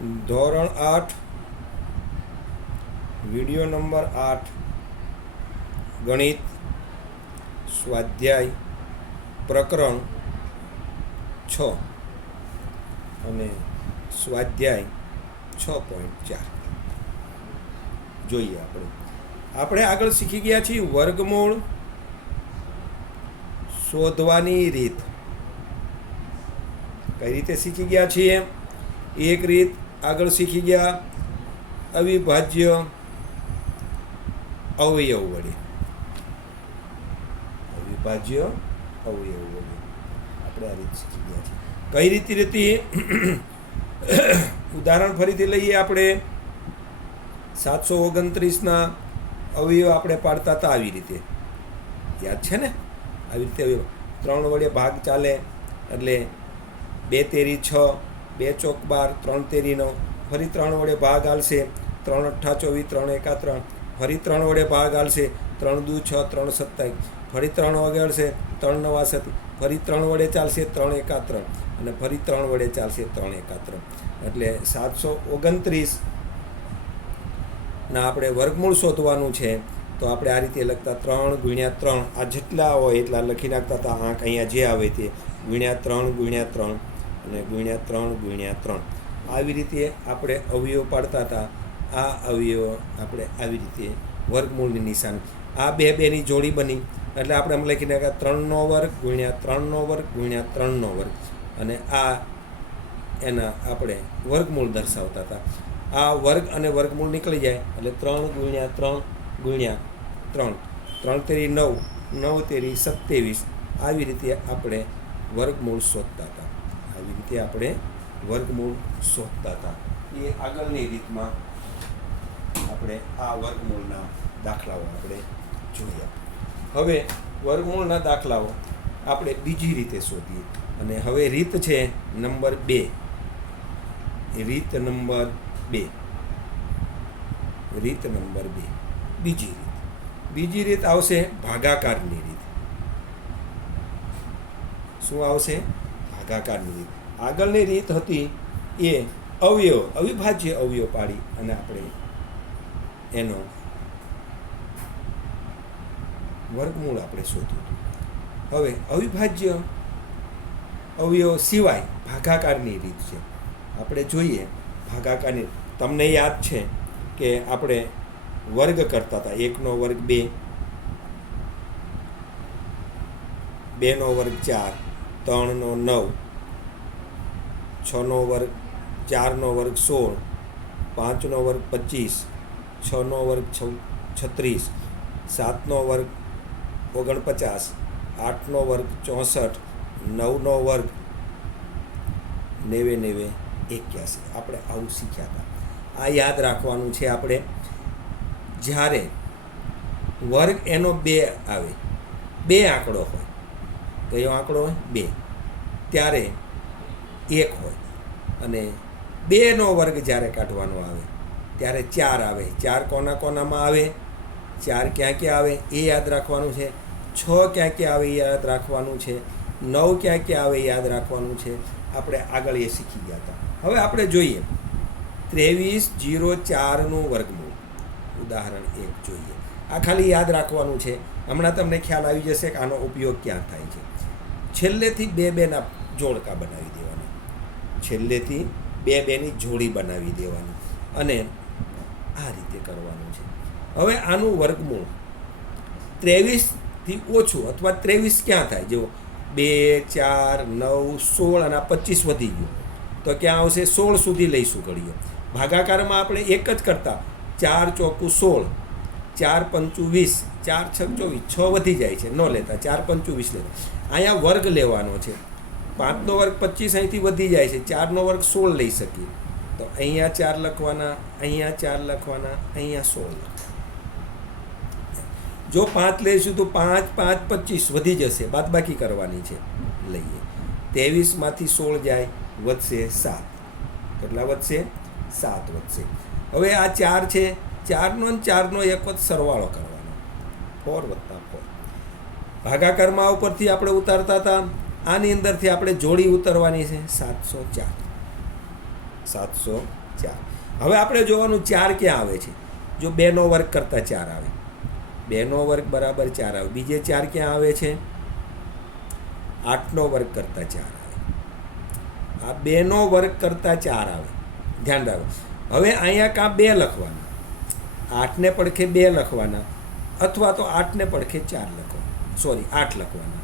ધોરણ 8 video number 8 ગણિત સ્વાધ્યાય પ્રકરણ 6 અને સ્વાધ્યાય 6.4 જોઈએ આપણે આગળ શીખી ગયા છીએ વર્ગમૂળ શોધવાની રીત. કઈ રીતે શીખી ગયા છીએ? એક રીત આગળ શીખી ગયા અવિભાજ્ય અવયવ વડે. અવિભાજ્ય અવયવ વડે આપણે આ રીત શીખી ગયા છીએ. કઈ રીતે હતી? ઉદાહરણ ફરીથી લઈએ. આપણે 729ના અવયવ આપણે પાડતા હતા આવી રીતે. યાદ છે ને? આવી રીતે અવયવ 3 વડે ભાગ ચાલે એટલે 2 તેરી 6, 2 ચોક 12, 3 તેરી 9. ફરી 3 વડે ભાગ આલશે 3 અઠ્ઠા 24, 3 એકા 3. ફરી 3 વડે ભાગ આલશે 3 દુ 6, 3 27. ફરી 3 વડે આલશે 3 નવા 27. ફરી 3 વડે ચાલશે 3 એકા 3 અને ફરી 3 વડે ચાલશે 3 એકા 3. એટલે 729 ના આપણે વર્ગમૂળ શોધવાનું છે. તો આપણે આ રીતે લખતા 3 ગુણ્યા 3. આ જેટલા હોય એટલા લખી નાખતા હતા. આંક અહીંયા જે આવે તે ગુણ્યા 3 ગુણ્યા 3 અને ગુણ્યા 3 ગુણ્યા 3. આવી રીતે આપણે અવયવ પાડતા હતા. આ અવયવ આપણે આવી રીતે વર્ગમૂળની નિશાન. આ બેની જોડી બની એટલે આપણે એમ લખી નાખ્યા 3નો વર્ગ ગુણ્યા 3નો વર્ગ ગુણ્યા 3નો વર્ગ અને આ એના આપણે વર્ગમૂળ દર્શાવતા હતા. આ વર્ગ અને વર્ગમૂળ નીકળી જાય એટલે 3 ગુણ્યા 3 ગુણ્યા 3, 3 તેરી 9, 9 તેરી 27. આવી રીતે આપણે વર્ગમૂળ શોધતા હતા. આવી રીતે આપણે વર્ગમૂળ શોધતા હતા. એ આગળની રીતમાં આપણે આ વર્ગમૂળના દાખલાઓ આપણે જોયા. હવે વર્ગમૂળના દાખલાઓ આપણે બીજી રીતે શોધીએ. અને હવે રીત છે નંબર 2. રીત નંબર 2. રીત નંબર 2 બીજી રીત. બીજી રીત આવશે ભાગાકારની રીત. શું આવશે? ભાગાકારની રીત. આગળની રીત હતી એ અવયવ અવિભાજ્ય અવયવ પાડી અને આપણે એનો વર્ગમૂળ આપણે શોધ્યું હતું. હવે અવિભાજ્ય અવયવ સિવાય ભાગાકારની રીત છે. આપણે જોઈએ ભાગાકારની. તમને યાદ છે કે આપણે વર્ગ કરતા હતા. 1નો વર્ગ 2, 2નો વર્ગ 4, 3નો 9, 6નો વર્ગ, 4નો વર્ગ 16, 5નો વર્ગ 25, 6નો વર્ગ 36, 7નો વર્ગ 49, 8નો વર્ગ 64, 9નો વર્ગ 90, 81. આપણે આવું શીખ્યા હતા. આ યાદ રાખવાનું છે આપણે. જ્યારે વર્ગ એનો 2 આવે, 2 આંકડો હોય, કયો આંકડો હોય? 2. ત્યારે 1 હોય અને 2નો વર્ગ જ્યારે કાઢવાનો આવે ત્યારે 4 આવે. 4 કોના કોનામાં આવે? 4 ક્યાં ક્યાં આવે એ યાદ રાખવાનું છે. 6 ક્યાં ક્યાં આવે એ યાદ રાખવાનું છે. 9 ક્યાં ક્યાં આવે એ યાદ રાખવાનું છે. આપણે આગળ એ શીખી ગયા હતા. હવે આપણે જોઈએ 2304નું વર્ગમૂળ. ઉદાહરણ 1 જોઈએ. આ ખાલી યાદ રાખવાનું છે. હમણાં તમને ખ્યાલ આવી જશે કે આનો ઉપયોગ ક્યાં થાય છે. છેલ્લેથી 2-2ના જોડકા બનાવી દેવાના. છેલ્લેથી 2-2ની જોડી બનાવી દેવાની અને આ રીતે કરવાનું છે. હવે આનું વર્ગમૂળ 23થી ઓછું અથવા 23 ક્યાં થાય? જો 2, 4, 9, 16 અને 25 વધી ગયું તો ક્યાં આવશે? 16 સુધી લઈશું ઘડીએ. ભાગાકારમાં આપણે એક જ કરતા 4 ચોકું 16, 4 પંચું 20, 4 છક 24, 6 વધી જાય છે. ન લેતા 4 પંચું 20 લેતા. અહીંયા વર્ગ લેવાનો છે. 5નો વર્ગ 25 અહીંથી વધી જાય છે. 4નો વર્ગ 16 લઈ શકીએ તો અહીંયા 4 લખવાના, અહીંયા 4 લખવાના, અહીંયા 16 લખવાના. જો 5 લઈશું તો 5, 5, 25 વધી જશે. બાદબાકી કરવાની છે. લઈએ 23માંથી 16 જાય, વધશે 7. કેટલા વધશે? 7 વધશે. હવે આ 4 છે. 4નો અને 4નો એક વખત સરવાળો કરવાનો. 4 + 4. ભાગાકારમાં ઉપરથી આપણે ઉતારતા હતા. આની અંદરથી આપણે જોડી ઉતારવાની છે. 704. 704 4. હવે આપણે જોવાનું 4 ક્યાં આવે છે. જો 2નો વર્ગ કરતાં 4 આવે, 2નો વર્ગ બરાબર 4 આવે. બીજે 4 ક્યાં આવે છે? 8નો વર્ગ કરતાં 4 આવે. આ 2નો વર્ગ કરતાં 4 આવે. ધ્યાન રાખો. હવે અહીંયા કાં 2 લખવાના, 8ને પડખે 2 લખવાના, અથવા તો 8ને પડખે 4 લખવાના, 8 લખવાના.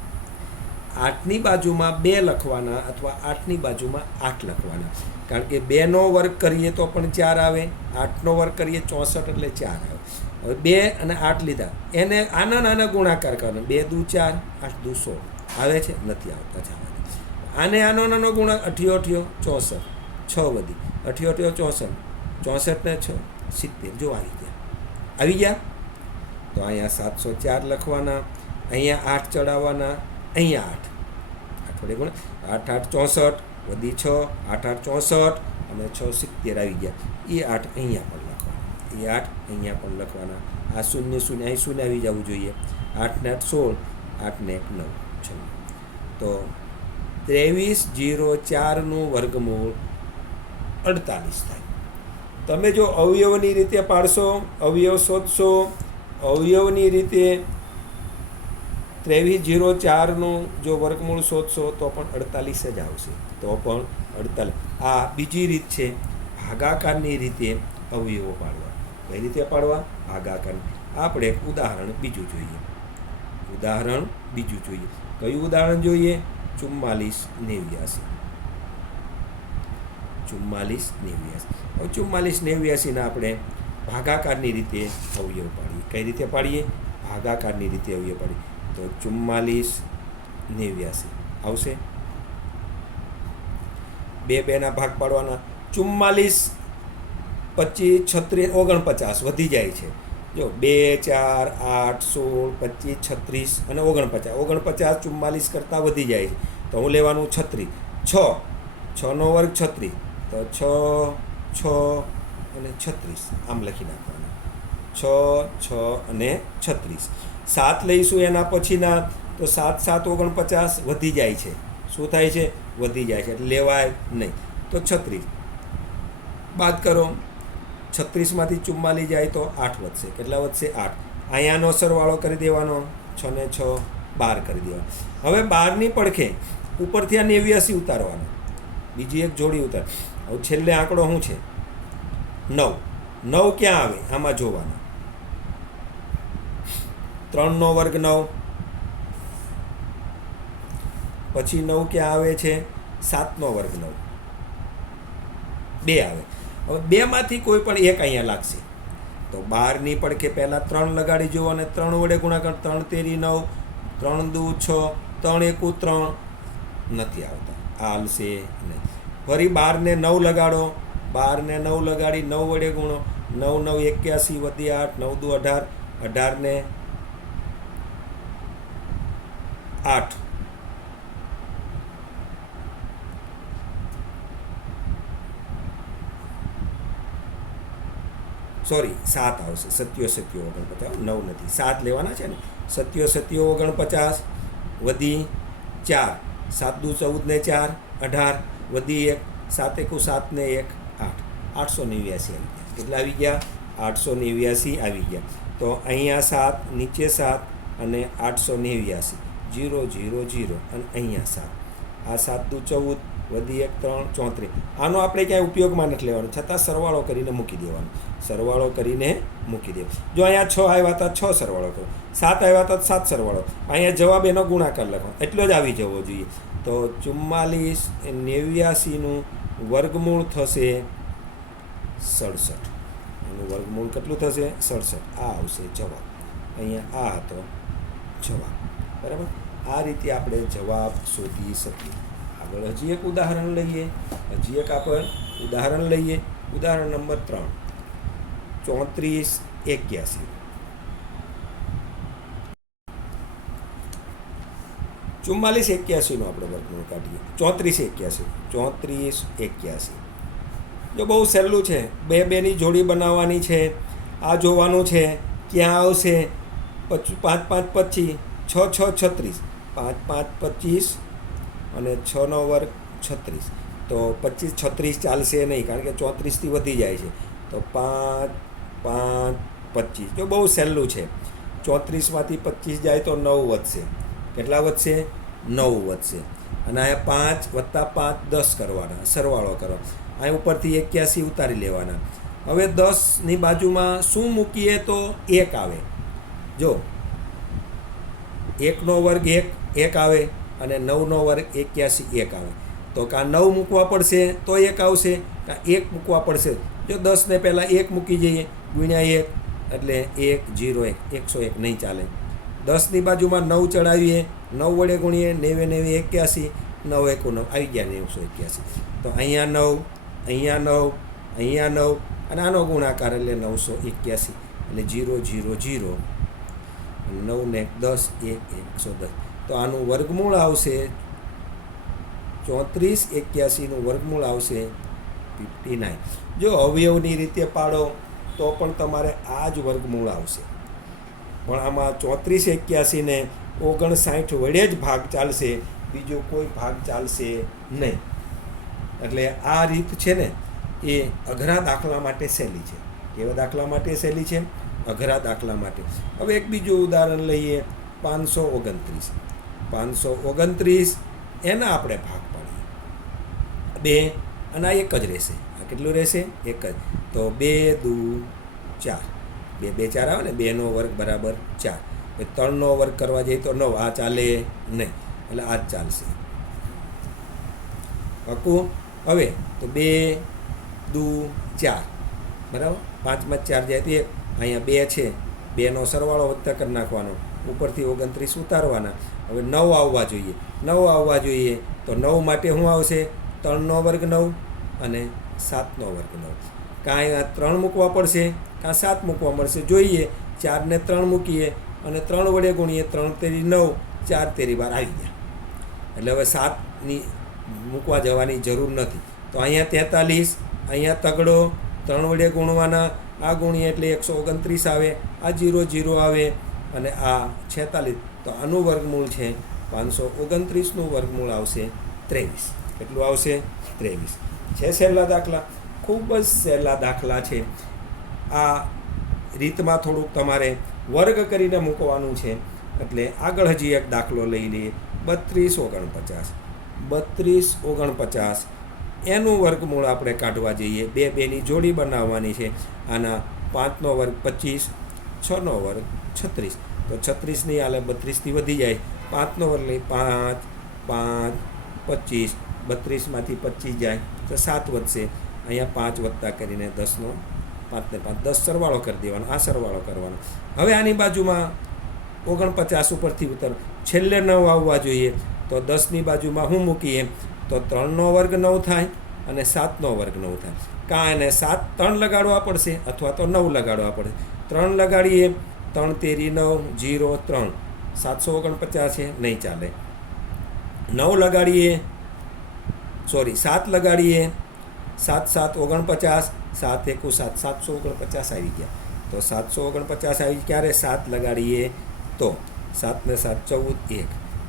8ની બાજુમાં 2 લખવાના અથવા 8ની બાજુમાં 8 લખવાના. કારણ કે 2નો વર્ગ કરીએ તો પણ 4 આવે, 8નો વર્ગ કરીએ 64 એટલે 4 આવે. હવે 2 અને 8 લીધા, એને આના નાના ગુણાકાર કરવાના. 2 દુ 4, 8 દુ 16. આવે છે? નથી આવતા. જવા દે. આને આનો નાનો ગુણાકાર, 8 64, 6 વધી, 8 64, 64 ને 6 70. જો આવી ગયા, આવી ગયા. તો અહીંયા 704 લખવાના, અહીંયા 8 ચડાવવાના, અહીંયા 8 વડે ગુણ, 8 8 64 વધી 6, 8 8 64 અને 6 70 આવી ગયા. એ 8 અહીંયા પણ લખવાના, એ 8 અહીંયા પણ લખવાના. આ 0 0 અહીં 0 આવી જવું જોઈએ. 8 ને 8 16, 8 ને 1 9 6. તો 2304નું વર્ગમૂળ 48 થાય. તમે જો અવયવની રીતે પાડશો, અવયવ શોધશો, અવયવની રીતે 2304નું જો વર્ગમૂળ શોધશો તો પણ 48 જ આવશે. તો પણ 48. આ બીજી રીત છે ભાગાકારની રીતે અવયવો પાડવા. કઈ રીતે પાડવા? ભાગાકારની. આપણે એક ઉદાહરણ બીજું જોઈએ. કયું ઉદાહરણ જોઈએ? 44 89. 44 89. હવે 44 89ના આપણે ભાગાકારની રીતે અવયવ પાડીએ. કઈ રીતે પાડીએ? ભાગાકારની રીતે અવયવ પાડીએ. તો 44 89 આવશે. 2 ના ભાગ પાડવાના. 44 25 36 49 વધી જાય છે. જો 2 4 8 16 25 36 અને 49. 49 44 કરતાં વધી જાય છે. તો હું લેવાનું 36. 6નો વર્ગ 36. તો 6 6 અને 36 આમ લખી નાખવાના. 6 6 અને 36. 7 લઈશું એના પછીના, તો 7 7 49 વધી જાય છે. શું થાય છે? વધી જાય છે, એટલે લેવાય નહીં. તો 36 બાદ કરો. 36માંથી 44 જાય તો 8 વધશે. કેટલા વધશે? 8. અહીંયાનો સરવાળો કરી દેવાનો. 6 ને 6 12 કરી દેવાનો. હવે 12ની પડખે ઉપરથી આ 89 ઉતારવાનો, બીજી એક જોડી ઉતાર. હવે છેલ્લે આંકડો શું છે? 9. 9 ક્યાં આવે? આમાં જોવાનો. 3નો વર્ગ 9, પછી 9 ક્યાં આવે છે? 7નો વર્ગ 9, 2 આવે. હવે 2માંથી કોઈ પણ એક અહીંયા લાગશે. તો 12ની પડખે પહેલાં 3 લગાડી જુઓ અને 3 વડે ગુણાકાર. 3 તેરી 9, 3 દુ 6, 3 એકુ 3 નથી આવતા. આ હાલશે નહીં. ફરી 12ને 9 લગાડો. 12ને 9 લગાડી 9 વડે ગુણો. 9 9 81 વધી 8, 9 દુ 18, 18ને 8. સોરી 7 આવશે. 77 49. 9 નથી, 7 લેવાના છે ને. 77 49 વધી 4, 7 દુ 14 ને 4 18 વધી 1, 7 એકુ 7 ને 1 8. 889 આવી ગયા. કેટલા આવી ગયા? 889 આવી ગયા. તો અહીંયા 7, નીચે 7 અને 889 0 0 0 અને અહીંયા 7. આ 7 દુ 14 વધી 1 3 34. આનો આપણે ક્યાંય ઉપયોગમાં નથી લેવાનો, છતાં સરવાળો કરીને મૂકી દેવાનો. સરવાળો કરીને મૂકી દે. જો અહીંયા 6 આવ્યા હતા 6 સરવાળો કરો, 7 આવ્યા હતા 7 સરવાળો. અહીંયા જવાબ એનો ગુણાકાર લખો, એટલો જ આવી જવો જોઈએ. તો 44 89નું વર્ગમૂળ થશે 67. એનું વર્ગમૂળ કેટલું થશે? 67. આ આવશે જવાબ. અહીંયા આ હતો જવાબ. બરાબર. આ રીતે આપણે જવાબ શોધી શકીએ. આગળ હજી એક ઉદાહરણ લઈએ. ઉદાહરણ નંબર 3. 34 81. 44 81નું આપણે વર્ગમૂળ કાઢીએ. 34 81. જો બહુ સહેલું છે. 2 2ની જોડી બનાવવાની છે. આ જોવાનું છે ક્યાં આવશે. 5 5 25, 6 6 36, 5 5 25 અને 6નો વર્ગ 36. તો 25 36 ચાલશે નહીં, કારણ કે 34થી વધી જાય છે. તો 5 5 25, જો બહુ સહેલું છે. 34માંથી 25 જાય તો 9 વધશે. કેટલા વધશે? 9 વધશે. અને અહીંયા 5 + 5 10 કરવાના, સરવાળો કરો. અહીં ઉપરથી 81 ઉતારી લેવાના. હવે 10ની બાજુમાં શું મૂકીએ તો 1 આવે. જો 1નો વર્ગ 1 આવે, અને 9નો વર્ગ 81 1 આવે. તો કાં 9 મૂકવા પડશે તો 1 આવશે, કાં 1 મૂકવા પડશે. જો 10ને પહેલાં 1 મૂકી જઈએ, ગુણ્યા 1 એટલે 1 0 1 101 નહીં ચાલે. 10ની બાજુમાં 9 ચડાવીએ, 9 વડે ગુણીએ, 9 9 81, 9 1 9 આવી ગયા 981. તો અહીંયા 9, અહીંયા 9, અહીંયા 9, અને આનો ગુણાકાર એટલે 981, એટલે 0 0 0, 9 ને 10 1 110. તો આનું વર્ગમૂળ આવશે 34 81નું વર્ગમૂળ આવશે 59. જો અવયવની રીતે પાડો તો પણ તમારે આ જ વર્ગમૂળ આવશે, પણ આમાં 34 81ને 59 વડે જ ભાગ ચાલશે, બીજો કોઈ ભાગ ચાલશે નહીં. એટલે આ રીત છે ને એ અઘરા દાખલા માટે સહેલી છે. કેવા દાખલા માટે સહેલી છે? અઘરા દાખલા માટે. હવે એક બીજું ઉદાહરણ લઈએ, 529. 529 એના આપણે ભાગ પાડીએ 2, અને આ એક જ રહેશે. આ કેટલું રહેશે? એક જ. તો 2 દુ 4, 2 2 4 આવે ને, 2નો વર્ગ બરાબર 4. 3નો વર્ગ કરવા જઈએ તો 9, આ ચાલે નહીં, એટલે આ જ ચાલશે. પાકું? હવે તો 2 દુ 4 બરાબર, 5માં 4 જાય તો 1, અહીંયા 2 છે, 2નો સરવાળો વધતા કરી નાખવાનો, ઉપરથી 29 ઉતારવાના. હવે 9 આવવા જોઈએ. 9 આવવા જોઈએ તો 9 માટે શું આવશે? 3નો વર્ગ 9 અને 7નો વર્ગ 9. કાંઈ 3 મૂકવા પડશે, કાં 7 મૂકવા મળશે, જોઈએ. 4 ને 3 મૂકીએ અને 3 વડે ગુણીએ, 3 તેરી 9, 4 તેરી 12 આવી ગયા. એટલે હવે 7ની મૂકવા જવાની જરૂર નથી. તો અહીંયા 43, અહીંયા તગડો 3 વડે ગુણવાના, આ ગુણીએ એટલે 129 આવે, આ 0 0 આવે, અને આ 46. તો આનું વર્ગમૂળ છે 529નું વર્ગમૂળ આવશે 23. કેટલું આવશે? 23. છે સહેલા દાખલા? ખૂબ જ સહેલા દાખલા છે. આ રીતમાં થોડુંક તમારે વર્ગ કરીને મૂકવાનું છે. એટલે આગળ હજી એક દાખલો લઈ લઈએ, 32 49. 32 49 એનું વર્ગમૂળ આપણે કાઢવા જઈએ. 2 2ની જોડી બનાવવાની છે. આના 5નો વર્ગ 25, 6નો વર્ગ 36. તો 36 નહીં હાલે, 32થી વધી જાય. 5નો વર્ગ લઈ 5 5 25, 32માંથી 25 જાય તો 7 વધશે. અહીંયા 5 વત્તા કરીને 10નો 5 ને 5 10 સરવાળો કરી દેવાનો, આ સરવાળો કરવાનો. હવે આની બાજુમાં 49 ઉપરથી ઉતર, છેલ્લે 9 આવવા જોઈએ. તો 10ની બાજુમાં શું મૂકીએ? તો 3નો વર્ગ 9 થાય અને 7નો વર્ગ 9 થાય. કાં એને 3 લગાડવા પડશે અથવા તો 9 લગાડવા પડશે. 3 લગાડીએ, 3 તેરી 9, 0 3, 749 છે, નહીં ચાલે. 9 લગાડીએ, 7 લગાડીએ, 7 7 49, 7 1 7, 749 આવી ગયા. તો 749 આવી ક્યારે? 7 લગાડીએ તો 7 ને 7 14 1,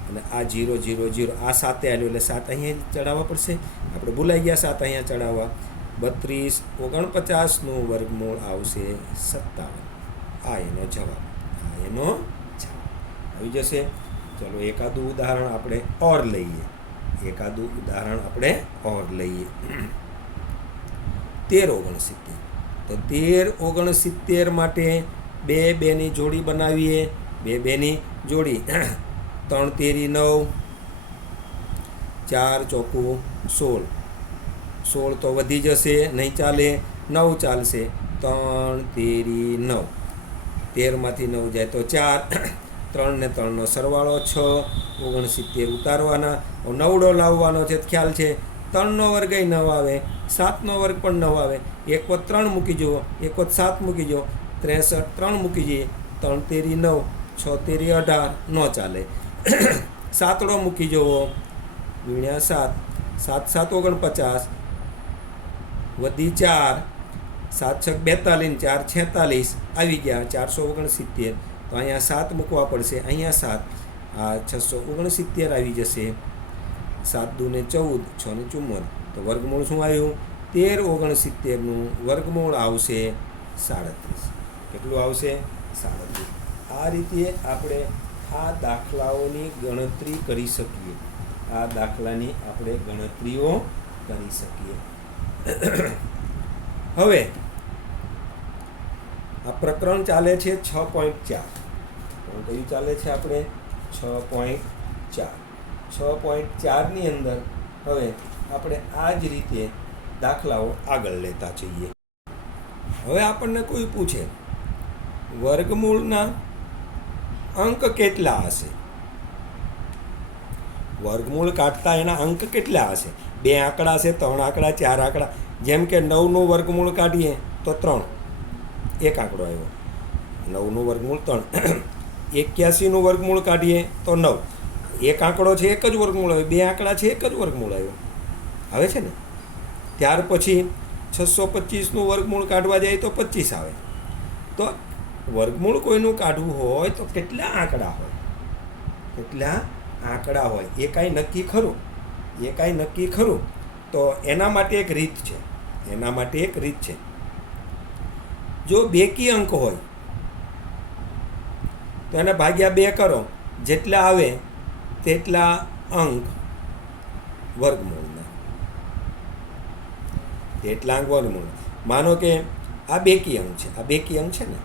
અને આ 0 0 0, આ 7 આવ્યું એટલે 7 અહીંયા ચડાવવા પડશે. આપણે ભૂલાઈ ગયા 7 અહીંયા ચડાવવા. 32 49નું વર્ગમૂળ આવશે 57. આ એનો જવાબ, આવી જશે. ચલો એકાદું ઉદાહરણ આપણે ઓર લઈએ. 13 69. તો 13 69 માટે 2 2ની જોડી બનાવીએ. 2 2ની જોડી, 3 તેરી 9, 4 ચોકું 16. 16 તો વધી જશે, નહીં ચાલે. 9 ચાલશે. 3 તેરી 9, 13માંથી 9 જાય તો 4, 3 ને 3નો સરવાળો 6, 69 ઉતારવાના. નવડો લાવવાનો છે, ખ્યાલ છે. 3નો વર્ગ 9 આવે, 7નો વર્ગ પણ 9 આવે. 1 વત્ત 3 મૂકી જુઓ, 1 વત્ત 7 મૂકી જુઓ, 63 3 મૂકી જઈએ. 3 તેરી 9, 6 તેરી 18, ન ચાલે. 7 મૂકી જુઓ, ગુણ્યા 7, 7 7 49, વધી 4, 7 6 42, 4 46 આવી ગયા 469. તો અહીંયા 7 મૂકવા પડશે, અહીંયા 7, આ 669 આવી જશે. 7 દૂને 14, 6 ને 74. તો વર્ગમૂળ શું આવ્યું? 1369નું વર્ગમૂળ આવશે 37. કેટલું આવશે? 37. આ રીતે આપણે આ દાખલાઓની ગણતરી કરી શકીએ. આ દાખલાની આપણે ગણતરીઓ કરી શકીએ. હવે આ પ્રકરણ ચાલે છે 6.4. કયું ચાલે છે આપણે? 6.4. 6.4ની અંદર હવે આપણે આ જ રીતે દાખલાઓ આગળ લેતા જઈએ. હવે આપણને કોઈ પૂછે વર્ગમૂળના અંક કેટલા હશે? વર્ગમૂળ કાઢતા એના અંક કેટલા હશે? 2 આંકડા છે, 3 આંકડા, 4 આંકડા. જેમ કે 9નું વર્ગમૂળ કાઢીએ તો 3, એક આંકડો આવ્યો. 9નું વર્ગમૂળ 3. 81નું વર્ગમૂળ કાઢીએ તો 9, એક આંકડો છે, એક જ વર્ગમૂળ આવ્યો. 2 આંકડા છે, એક જ વર્ગમૂળ આવ્યો. આવે છે ને? ત્યાર પછી 625નું વર્ગમૂળ કાઢવા જાય તો 25 આવે. તો વર્ગમૂળ કોઈનું કાઢવું હોય તો કેટલા આંકડા હોય? કેટલા આંકડા હોય એ કાંઈ નક્કી ખરું? એ કાંઈ નક્કી ખરું? તો એના માટે એક રીત છે. એના માટે એક રીત છે. જો બેકી અંક હોય તો એને ભાગ્યા 2 કરો, જેટલા આવે તેટલા અંક વર્ગમૂળના. તેટલા અંક વર્ગમૂળ. માનો કે આ બેકી અંક છે. આ બેકી અંક છે ને,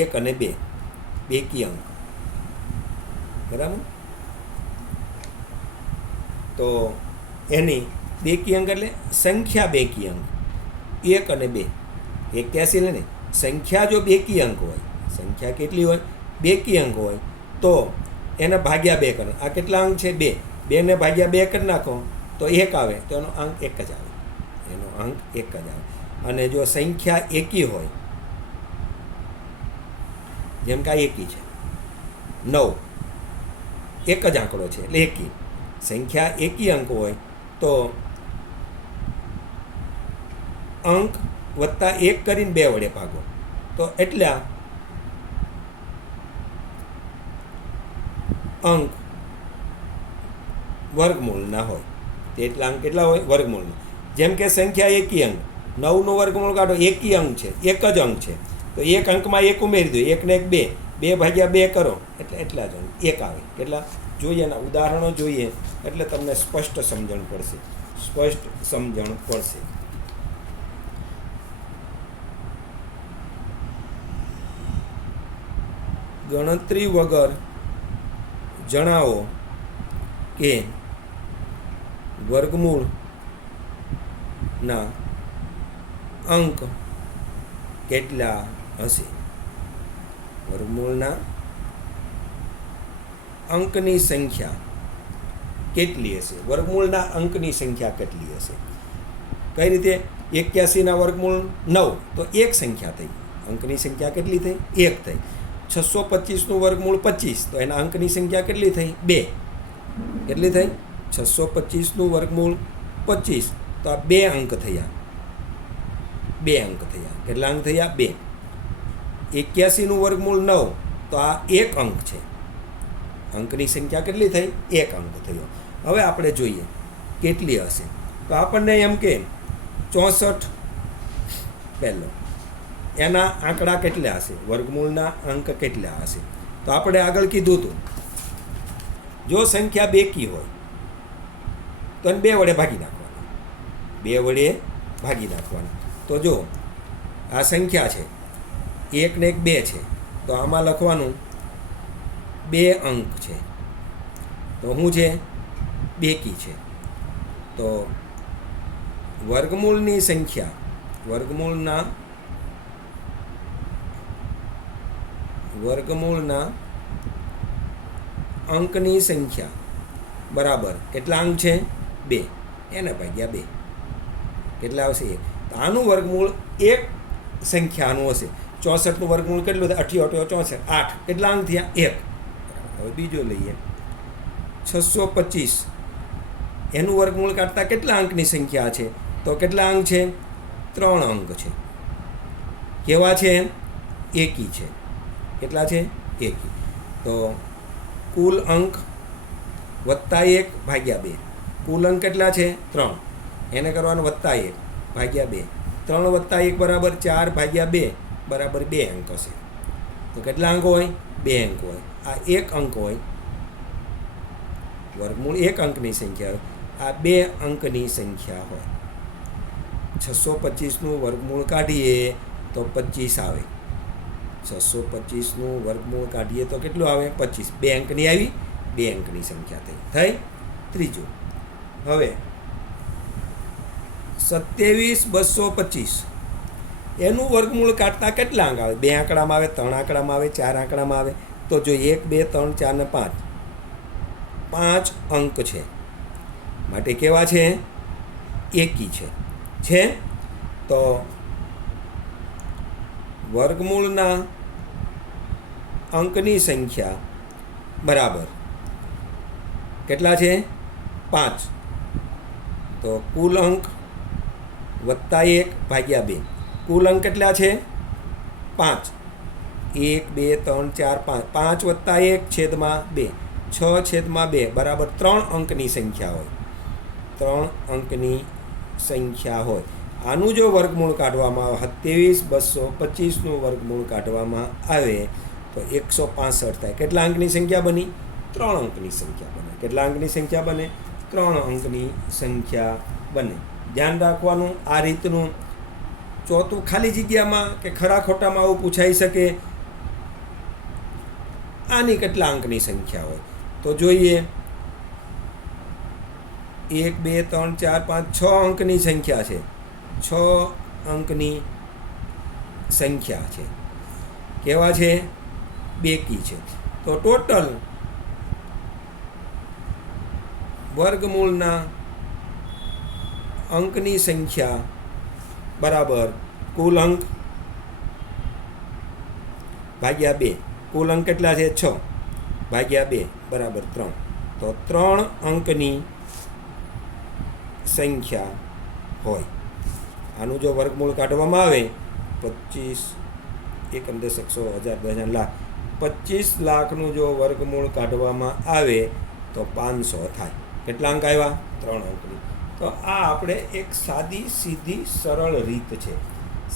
1 અને 2 બેકી અંક, બરાબર? તો એની બેકી અંક એટલે સંખ્યા બેકી અંક 1 અને 2. 81 ને સંખ્યા જો બેકી અંક હોય, સંખ્યા કેટલી હોય? બેકી અંક હોય તો એને ભાગ્યા 2 કરો. આ કેટલા અંક છે? 2. 2 ને ભાગ્યા 2 કરી નાખો તો 1 આવે. તો એનો અંક 1 જ આવે. એનો અંક 1 જ આવે. અને જો સંખ્યા એકી હોય, જેમ કે આ એકી છે, 9 એક જ આંકડો છે એટલે એકી. સંખ્યા એકી અંક હોય તો અંક વત્તા 1 કરીને 2 વડે ભાગો તો એટલા અંક વર્ગમૂળના હોય. તેટલા અંક કેટલા હોય? વર્ગમૂળના. જેમ કે સંખ્યા એકી અંક, 9નું વર્ગમૂળ કાઢો, એકી અંક છે, એક જ અંક છે, તો એક અંકમાં 1 ઉમેરી દો, 1 ને 1 2, 2 ભાગ્યા 2 કરો એટલે એટલા જ અંક 1 આવે. કેટલા? જોઈએ એના ઉદાહરણો જોઈએ એટલે તમને સ્પષ્ટ સમજણ પડશે. સ્પષ્ટ સમજણ પડશે. ગણતરી વગર જણાવો કે વર્ગમૂળના અંક કેટલા હશે? વર્ગમૂળના અંકની સંખ્યા કેટલી હશે? વર્ગમૂળના અંકની સંખ્યા કેટલી હશે? કઈ રીતે? 81ના વર્ગમૂળ 9 તો એક સંખ્યા થઈ. અંકની સંખ્યા કેટલી થઈ? 1 થઈ. 625નું વર્ગમૂળ 25 તો એના અંકની સંખ્યા કેટલી થઈ? 2. કેટલી થઈ? 625નું વર્ગમૂળ 25 તો આ 2 અંક થયા. 2 અંક થયા. કેટલા અંક થયા? 2. 81નું વર્ગમૂળ 9 તો આ 1 અંક છે. અંકની સંખ્યા કેટલી થઈ? 1 અંક થયો. હવે આપણે જોઈએ કેટલી હશે. તો આપણને એમ કે 64 પહેલો એના આંકડા કેટલા હશે? વર્ગમૂળના અંક કેટલા હશે? તો આપણે આગળ કીધું હતું, જો સંખ્યા બેકી હોય તો એને 2 વડે ભાગી નાખવાના. 2 વડે ભાગી નાખવાના. તો જો આ સંખ્યા છે, 1 ને 1 2 છે, તો આમાં લખવાનું 2 અંક છે. તો શું છે? બેકી છે. તો વર્ગમૂળની સંખ્યા, વર્ગમૂળના અંકની સંખ્યા બરાબર કેટલા અંક છે? 2. એને ભાગ્યા 2 કેટલા આવશે? 1. તો આનું વર્ગમૂળ એક સંખ્યાનું હશે. 64નું વર્ગમૂળ કેટલું થાય? 88 64 8. કેટલા અંક થયા? 1. હવે બીજો લઈએ 625. એનું વર્ગમૂળ કાઢતા કેટલા અંકની સંખ્યા છે? તો કેટલા અંક છે? 3 અંક છે. કેવા છે? એકી છે. કેટલા છે? એકી. તો કુલ અંક વત્તા 1 ભાગ્યા 2. કુલ અંક કેટલા છે? 3. એને કરવાનું વત્તા 1 ભાગ્યા 2. 3 વત્તા 1 બરાબર 4 ભાગ્યા 2 બરાબર 2 અંક હશે. તો કેટલા અંક હોય? 2 અંક હોય. આ 1 અંક હોય, વર્ગમૂળ 1 અંકની સંખ્યા હોય, આ 2 અંકની સંખ્યા હોય. 625નું વર્ગમૂળ કાઢીએ તો 25 આવે. 625નું વર્ગમૂળ કાઢીએ તો કેટલું આવે? 25. 2 અંકની આવી, 2 અંકની સંખ્યા થઈ. ત્રીજું, હવે 27225 એનું વર્ગમૂળ કાઢતા કેટલા અંક આવે? 2 આંકડામાં આવે, 3 આંકડામાં આવે, 4 આંકડામાં આવે. તો જો 1 2 3 4 ને 5 અંક છે, માટે કેવા છે? એકી છે. તો વર્ગમૂળના અંકની સંખ્યા બરાબર કેટલા છે? 5. તો કુલ અંક વત્તા 1 ભાગ્યા 2. કુલ અંક કેટલા છે? 5. 1 2 3 4 5. 5 વત્તા 1 છેદમાં 2. 6 છેદમાં 2 બરાબર 3 અંકની સંખ્યા હોય. 3 અંકની સંખ્યા હોય. આનું જો વર્ગમૂળ કાઢવામાં આવે, 27225નું વર્ગમૂળ કાઢવામાં આવે તો 165 થાય. કેટલા અંકની સંખ્યા બની? 3 અંકની સંખ્યા બને. કેટલા અંકની સંખ્યા બને? 3 અંકની સંખ્યા બને. ધ્યાન રાખવાનું આ રીતનું. ચોથું, ખાલી જગ્યામાં કે ખરા ખોટામાં આવું પૂછાઈ શકે, આની કેટલા અંકની સંખ્યા હોય? તો જોઈએ, 1 2 3 4 5 6 અંકની સંખ્યા છે. 6 અંકની સંખ્યા છે. કેવા છે? બેકી છે. તો ટોટલ વર્ગમૂળના અંકની સંખ્યા બરાબર કુલ અંક ભાગ્યા 2. કુલ અંક કેટલા છે? 6 ભાગ્યા 2 બરાબર 3. તો 3 અંકની સંખ્યા હોય. આનું જો વર્ગમૂળ કાઢવામાં આવે 25 1 10 100 1000 લાખ, 25 લાખનું જો વર્ગમૂળ કાઢવામાં આવે તો 500 થાય. કેટલા અંક આવ્યા? 3 અંકની. તો આ આપણે એક સાદી સીધી સરળ રીત છે.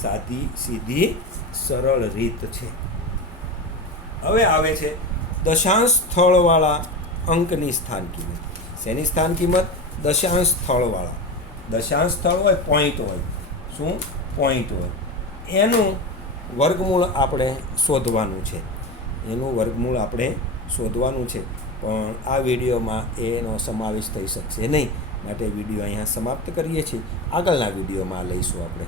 સાદી સીધી સરળ રીત છે. હવે આવે છે દશાંશ સ્થળવાળા અંકની સ્થાન કિંમત. શેની સ્થાન કિંમત? દશાંશ સ્થળવાળા. દશાંશ સ્થળ હોય, પોઈન્ટ હોય. શું? પોઈન્ટ હોય. એનું વર્ગમૂળ આપણે શોધવાનું છે. પણ આ વિડીયોમાં એનો સમાવેશ થઈ શકશે નહીં, માટે વિડીયો અહીંયા સમાપ્ત કરીએ છીએ. આગળના વિડીયોમાં લઈશું આપણે.